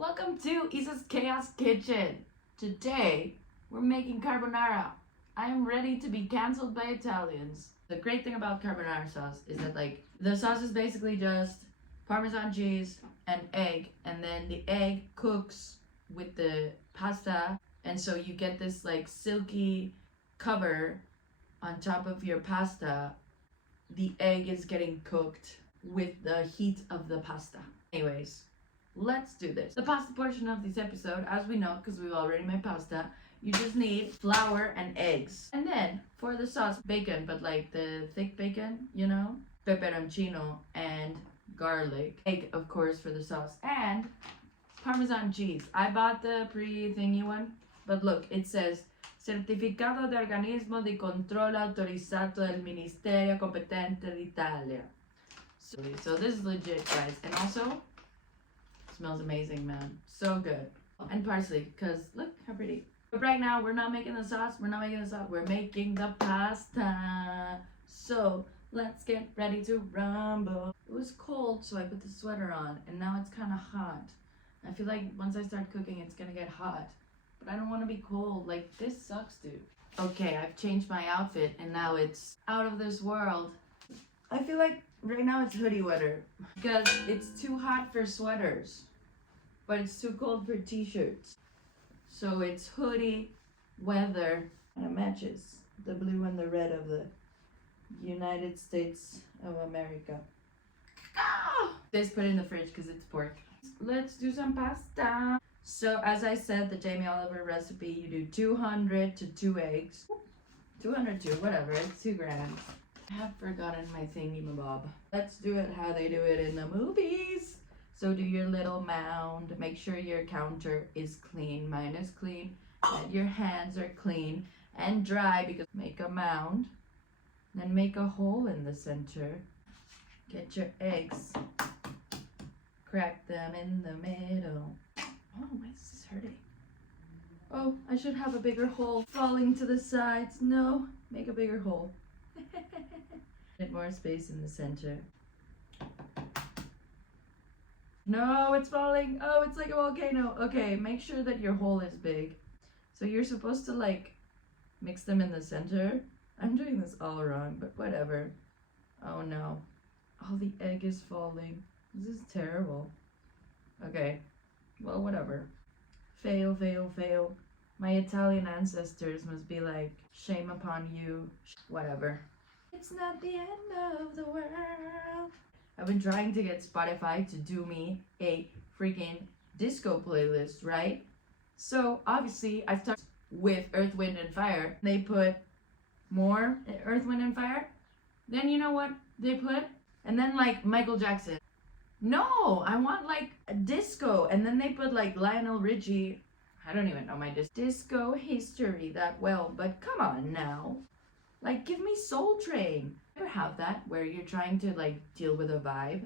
Welcome to Isa's Chaos Kitchen. Today, we're making carbonara. I am ready to be canceled by Italians. The great thing about carbonara sauce is that the sauce is basically just parmesan cheese and egg, and then the egg cooks with the pasta, and so you get this silky cover on top of your pasta. The egg is getting cooked with the heat of the pasta. Anyways, let's do this. The pasta portion of this episode, as we know, because we've already made pasta, you just need flour and eggs. And then for the sauce, bacon, but the thick bacon, peperoncino and garlic. Egg, of course, for the sauce. And parmesan cheese. I bought the pre-thingy one, but look, it says Certificado de Organismo di Controllo Autorizzato del Ministerio Competente d'Italia. So this is legit, guys. And also, smells amazing, man. So good. And parsley, because look how pretty. But right now, we're not making the sauce. We're making the pasta. So let's get ready to rumble. It was cold, so I put the sweater on, and now it's kind of hot. I feel like once I start cooking, it's gonna get hot. But I don't want to be cold. This sucks, dude. Okay, I've changed my outfit, and now it's out of this world. I feel like right now it's hoodie weather, because it's too hot for sweaters, but it's too cold for t-shirts. So it's hoodie weather, and it matches the blue and the red of the United States of America. This put it in the fridge because it's pork. Let's do some pasta. So as I said, the Jamie Oliver recipe, you do 200 to 2 eggs. 200 to whatever, it's 2 grams. I have forgotten my thingy-mabob. Let's do it how they do it in the movies. So do your little mound. Make sure your counter is clean. Mine is clean. That your hands are clean and dry, because make a mound. Then make a hole in the center. Get your eggs. Crack them in the middle. Oh, why is this hurting? Oh, I should have a bigger hole falling to the sides. No, make a bigger hole. Get more space in the center. No, it's falling. Oh, it's like a volcano. Okay, make sure that your hole is big. So you're supposed to mix them in the center. I'm doing this all wrong, but whatever. Oh no. Oh, the egg is falling. This is terrible. Okay. Well, whatever. Fail, fail, fail. My Italian ancestors must be like, shame upon you. Whatever. It's not the end of the world. I've been trying to get Spotify to do me a freaking disco playlist, right? So obviously I started with Earth, Wind, and Fire. They put more Earth, Wind, and Fire. Then you know what they put? And then Michael Jackson. No, I want a disco. And then they put Lionel Richie. I don't even know my disco history that well, but come on now. Give me Soul Train. Ever have that where you're trying to deal with a vibe,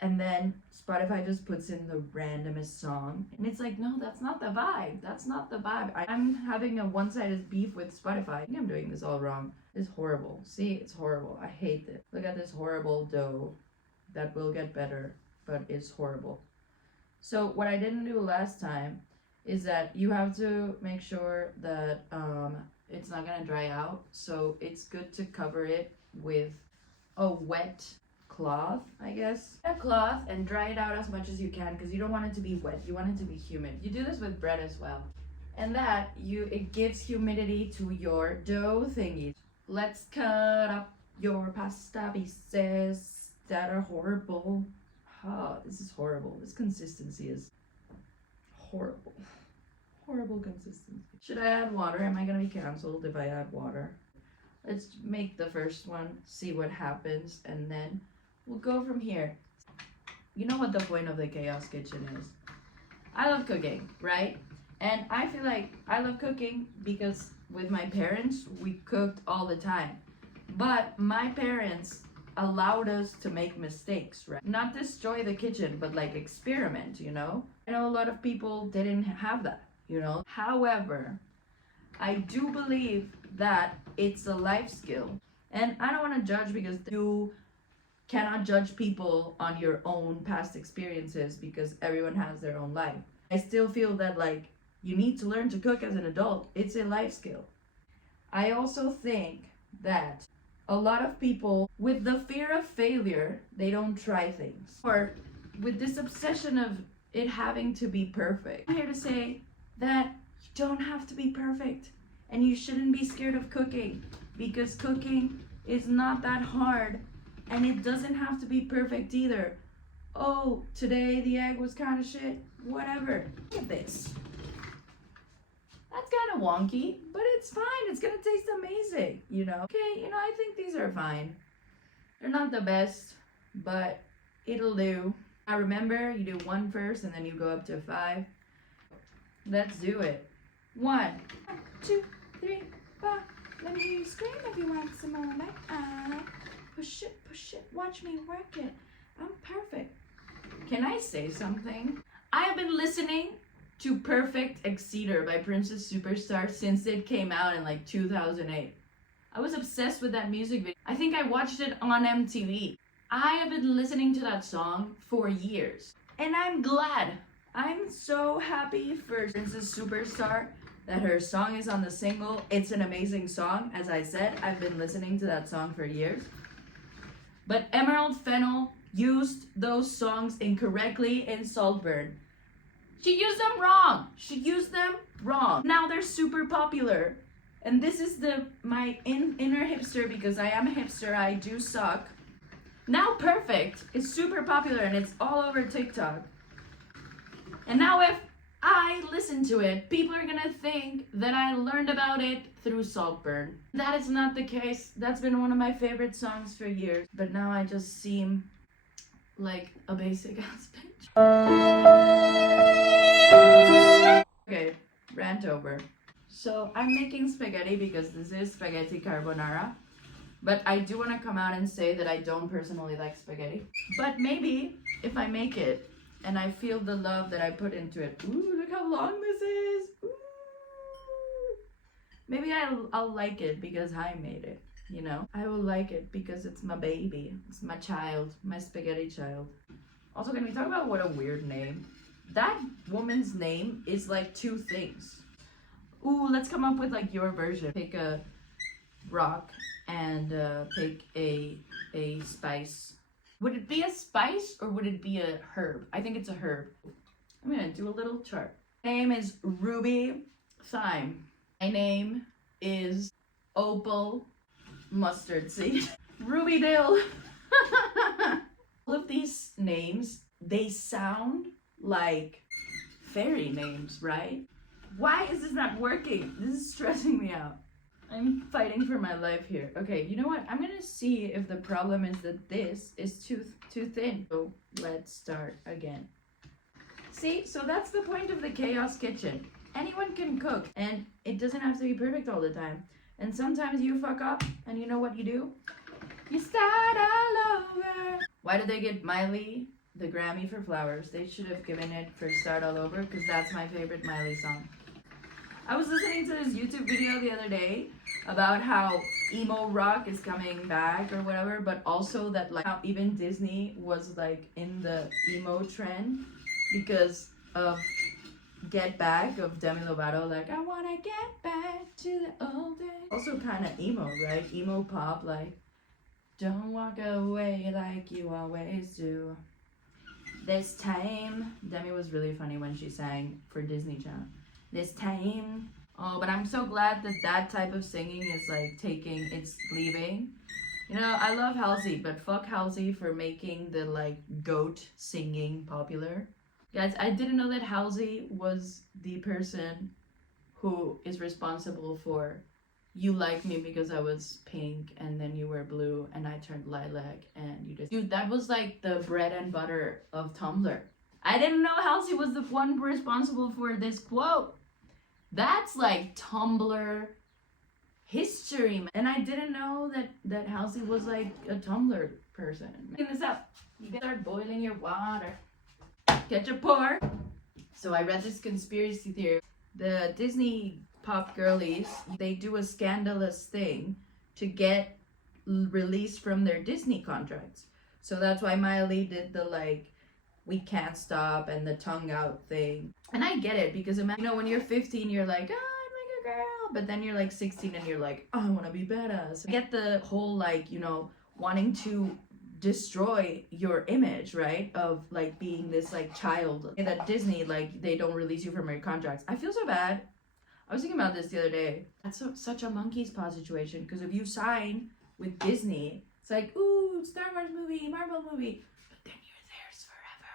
and then Spotify just puts in the randomest song, and it's no, that's not the vibe. That's not the vibe. I'm having a one-sided beef with Spotify. I think I'm doing this all wrong. It's horrible. See, it's horrible. I hate it. Look at this horrible dough. That will get better, but it's horrible. So what I didn't do last time is that you have to make sure that it's not gonna dry out. So it's good to cover it with a wet cloth, I guess. A cloth, and dry it out as much as you can, because you don't want it to be wet. You want it to be humid. You do this with bread as well. And it gives humidity to your dough thingy. Let's cut up your pasta pieces that are horrible. Oh, this is horrible. This consistency is horrible. Horrible consistency. Should I add water? Am I gonna be canceled if I add water? Let's make the first one, see what happens, and then we'll go from here. You know what the point of the Chaos Kitchen is? I love cooking, right? And I feel like I love cooking because with my parents, we cooked all the time. But my parents allowed us to make mistakes, right? Not destroy the kitchen, but experiment, I know a lot of people didn't have that, However, I do believe that it's a life skill. And I don't want to judge, because you cannot judge people on your own past experiences, because everyone has their own life. I still feel that like you need to learn to cook as an adult. It's a life skill. I also think that a lot of people, with the fear of failure, they don't try things. Or with this obsession of it having to be perfect. I'm here to say that you don't have to be perfect, and you shouldn't be scared of cooking, because cooking is not that hard, and it doesn't have to be perfect either. Oh, today the egg was kind of shit. Whatever. Look at this. That's kind of wonky, but it's fine. It's gonna taste amazing, you know? Okay, you know, I think these are fine. They're not the best, but it'll do. I remember you do 1 first and then you go up to 5. Let's do it. 1, 2, 3, 4. Let me hear you scream if you want some more. Push it. Watch me work it. I'm perfect. Can I say something? I have been listening to Perfect Exceeder by Princess Superstar since it came out in like 2008. I was obsessed with that music video. I think I watched it on MTV. I have been listening to that song for years. And I'm glad. I'm so happy for Princess Superstar that her song is on the single. It's an amazing song. As I said, I've been listening to that song for years. But Emerald Fennell used those songs incorrectly in Saltburn. She used them wrong. Now they're super popular. And this is my inner hipster, because I am a hipster, I do suck. Now Perfect is super popular and it's all over TikTok. And now if I listen to it, people are gonna think that I learned about it through Saltburn. That is not the case. That's been one of my favorite songs for years. But now I just seem like a basic ass bitch. Okay, rant over. So I'm making spaghetti because this is spaghetti carbonara. But I do want to come out and say that I don't personally like spaghetti. But maybe if I make it and I feel the love that I put into it. Ooh, look how long this is. Ooh. Maybe I'll like it because I made it, you know? I will like it because it's my baby. It's my child, my spaghetti child. Also, can we talk about what a weird name? That woman's name is like 2 things. Ooh, let's come up with like your version. Pick a rock and pick a spice. Would it be a spice or would it be a herb? I think it's a herb. I'm gonna do a little chart. My name is Ruby Thyme. My name is Opal Mustard Seed. Ruby Dill. All of these names, they sound like fairy names, right? Why is this not working? This is stressing me out. I'm fighting for my life here. Okay, you know what? I'm gonna see if the problem is that this is too thin. So let's start again. See, so that's the point of the chaos kitchen. Anyone can cook, and it doesn't have to be perfect all the time. And sometimes you fuck up, and you know what you do? You start all over. Why did they get Miley the Grammy for Flowers? They should have given it for Start All Over, because that's my favorite Miley song. I was listening to this YouTube video the other day about how emo rock is coming back or whatever, but also that like how even Disney was like in the emo trend because of Get Back of Demi Lovato, like I wanna get back to the old days. Also kind of emo, right? Emo pop, like don't walk away like you always do. This time, Demi was really funny when she sang for Disney Channel. This time. Oh, but I'm so glad that that type of singing is like it's leaving. You know, I love Halsey, but fuck Halsey for making the like goat singing popular. Guys, I didn't know that Halsey was the person who is responsible for you like me because I was pink and then you were blue and I turned lilac and you just... Dude, that was like the bread and butter of Tumblr. I didn't know Halsey was the one responsible for this quote. That's like Tumblr history. And I didn't know that Halsey was like a Tumblr person. Clean this up. You gotta start boiling your water. Ketchup pour. So I read this conspiracy theory. The Disney pop girlies, they do a scandalous thing to get released from their Disney contracts. So that's why Miley did the like we can't stop and the tongue out thing. And I get it, because imagine, you know, when you're 15, you're like, oh, I'm like a girl. But then you're like 16 and you're like, oh, I want to be badass. I get the whole, like, you know, wanting to destroy your image, right, of like being this like child. And at Disney, like, they don't release you from your contracts. I feel so bad. I was thinking about this the other day. That's such a monkey's paw situation, because if you sign with Disney, it's like, ooh, Star Wars movie, Marvel movie, but then you're theirs forever.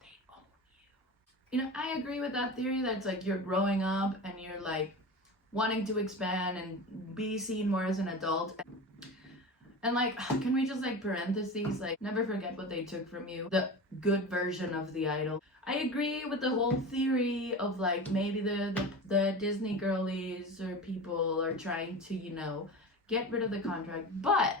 They own you. You know, I agree with that theory that it's like you're growing up and you're like wanting to expand and be seen more as an adult. And like, can we just like parentheses, like, never forget what they took from you, the good version of the idol. I agree with the whole theory of like maybe the Disney girlies or people are trying to, you know, get rid of the contract, but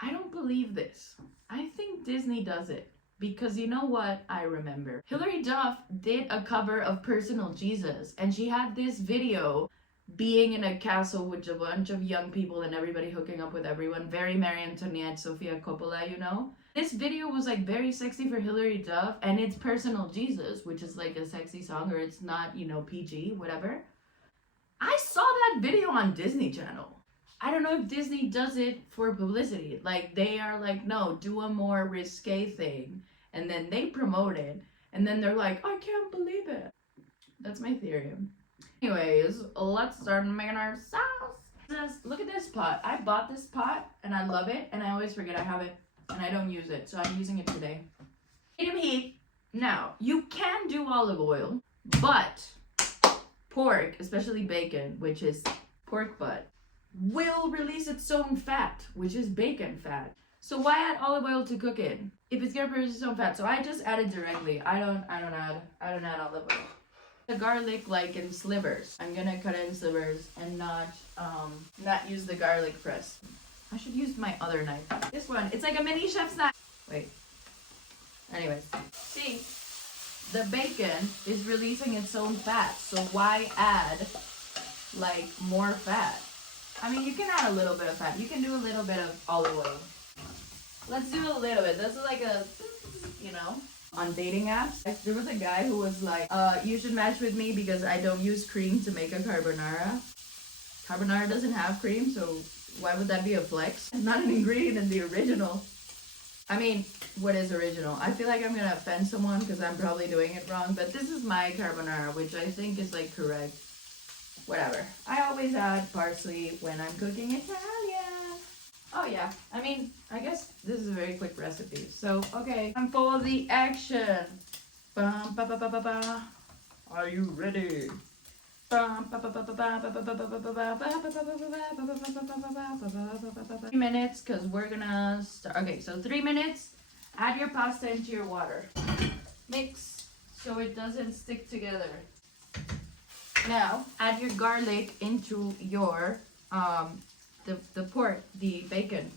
I don't believe this. I think Disney does it because, you know what, I remember Hilary Duff did a cover of Personal Jesus, and she had this video being in a castle with a bunch of young people and everybody hooking up with everyone. Very Marie Antoinette, Sofia Coppola, you know? This video was like very sexy for Hilary Duff, and it's Personal Jesus, which is like a sexy song, or it's not, you know, PG, whatever. I saw that video on Disney Channel. I don't know if Disney does it for publicity. Like, they are like, no, do a more risque thing, and then they promote it, and then they're like, I can't believe it. That's my theory. Anyways, let's start making our sauce. Look at this pot. I bought this pot and I love it, and I always forget I have it and I don't use it, so I'm using it today. Medium heat. Now, you can do olive oil, but pork, especially bacon, which is pork butt, will release its own fat, which is bacon fat. So why add olive oil to cook it if it's gonna produce its own fat? So I just add it directly. I don't add olive oil. The garlic, like in slivers. I'm gonna cut it in slivers and not use the garlic press. I should use my other knife. This one, it's like a mini chef's knife. Wait. Anyways, see, the bacon is releasing its own fat, so why add like more fat? I mean, you can add a little bit of fat. You can do a little bit of olive oil. Let's do a little bit. This is like a, you know. On dating apps, there was a guy who was like, you should match with me because I don't use cream to make a carbonara. Carbonara doesn't have cream, so why would that be a flex? It's not an ingredient in the original. I mean, what is original? I feel like I'm gonna offend someone because I'm probably doing it wrong, but this is my carbonara, which I think is like correct. Whatever. I always add parsley when I'm cooking Italian. Oh yeah, I mean, I guess this is a very quick recipe. So, okay, time for the action. Bum, ba, ba, ba, ba, ba. Are you ready? 3 minutes, because we're gonna start. Okay, so 3 minutes. Add your pasta into your water. Mix so it doesn't stick together. Now, add your garlic into your the pork, the bacon.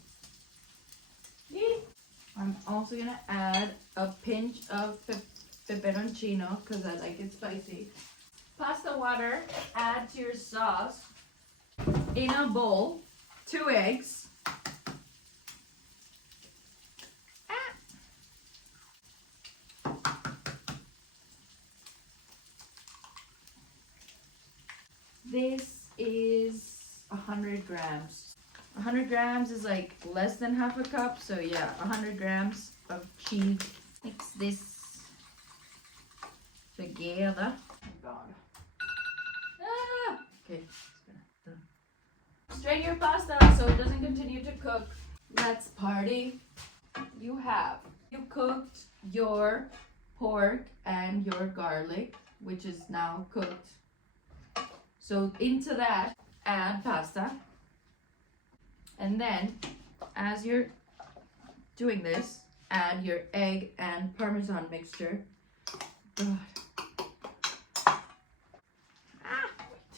I'm also gonna add a pinch of peperoncino because I like it spicy. Pasta water, add to your sauce. In a bowl, 2 eggs. This is 100 grams. 100 grams is like less than half a cup, so yeah, 100 grams of cheese. Mix this together. Oh God. Ah! Okay. Strain your pasta so it doesn't continue to cook. Let's party. You cooked your pork and your garlic, which is now cooked. So into that, add pasta. And then, as you're doing this, add your egg and parmesan mixture. God. Wait.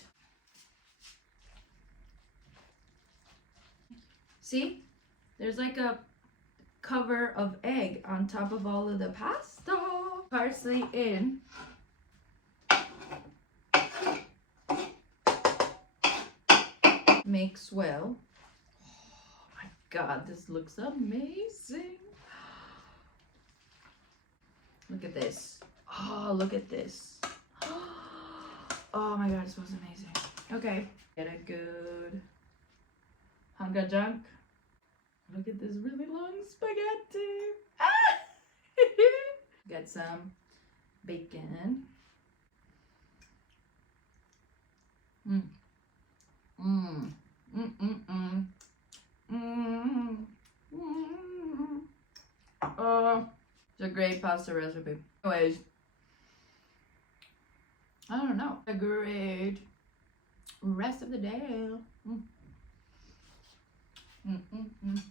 See? There's like a cover of egg on top of all of the pasta. Parsley in. Mix well. Oh my God, this looks amazing. Look at this. Oh, look at this. Oh my god, it smells amazing. Okay, get a good hunga junk. Look at this really long spaghetti. Ah! Get some bacon. Mm. Mm. Mm. Mm. Mm. Mm. Mm. Oh, it's a great pasta recipe. Anyways, I don't know. A great rest of the day. Mm. Mm. Mm. Mm.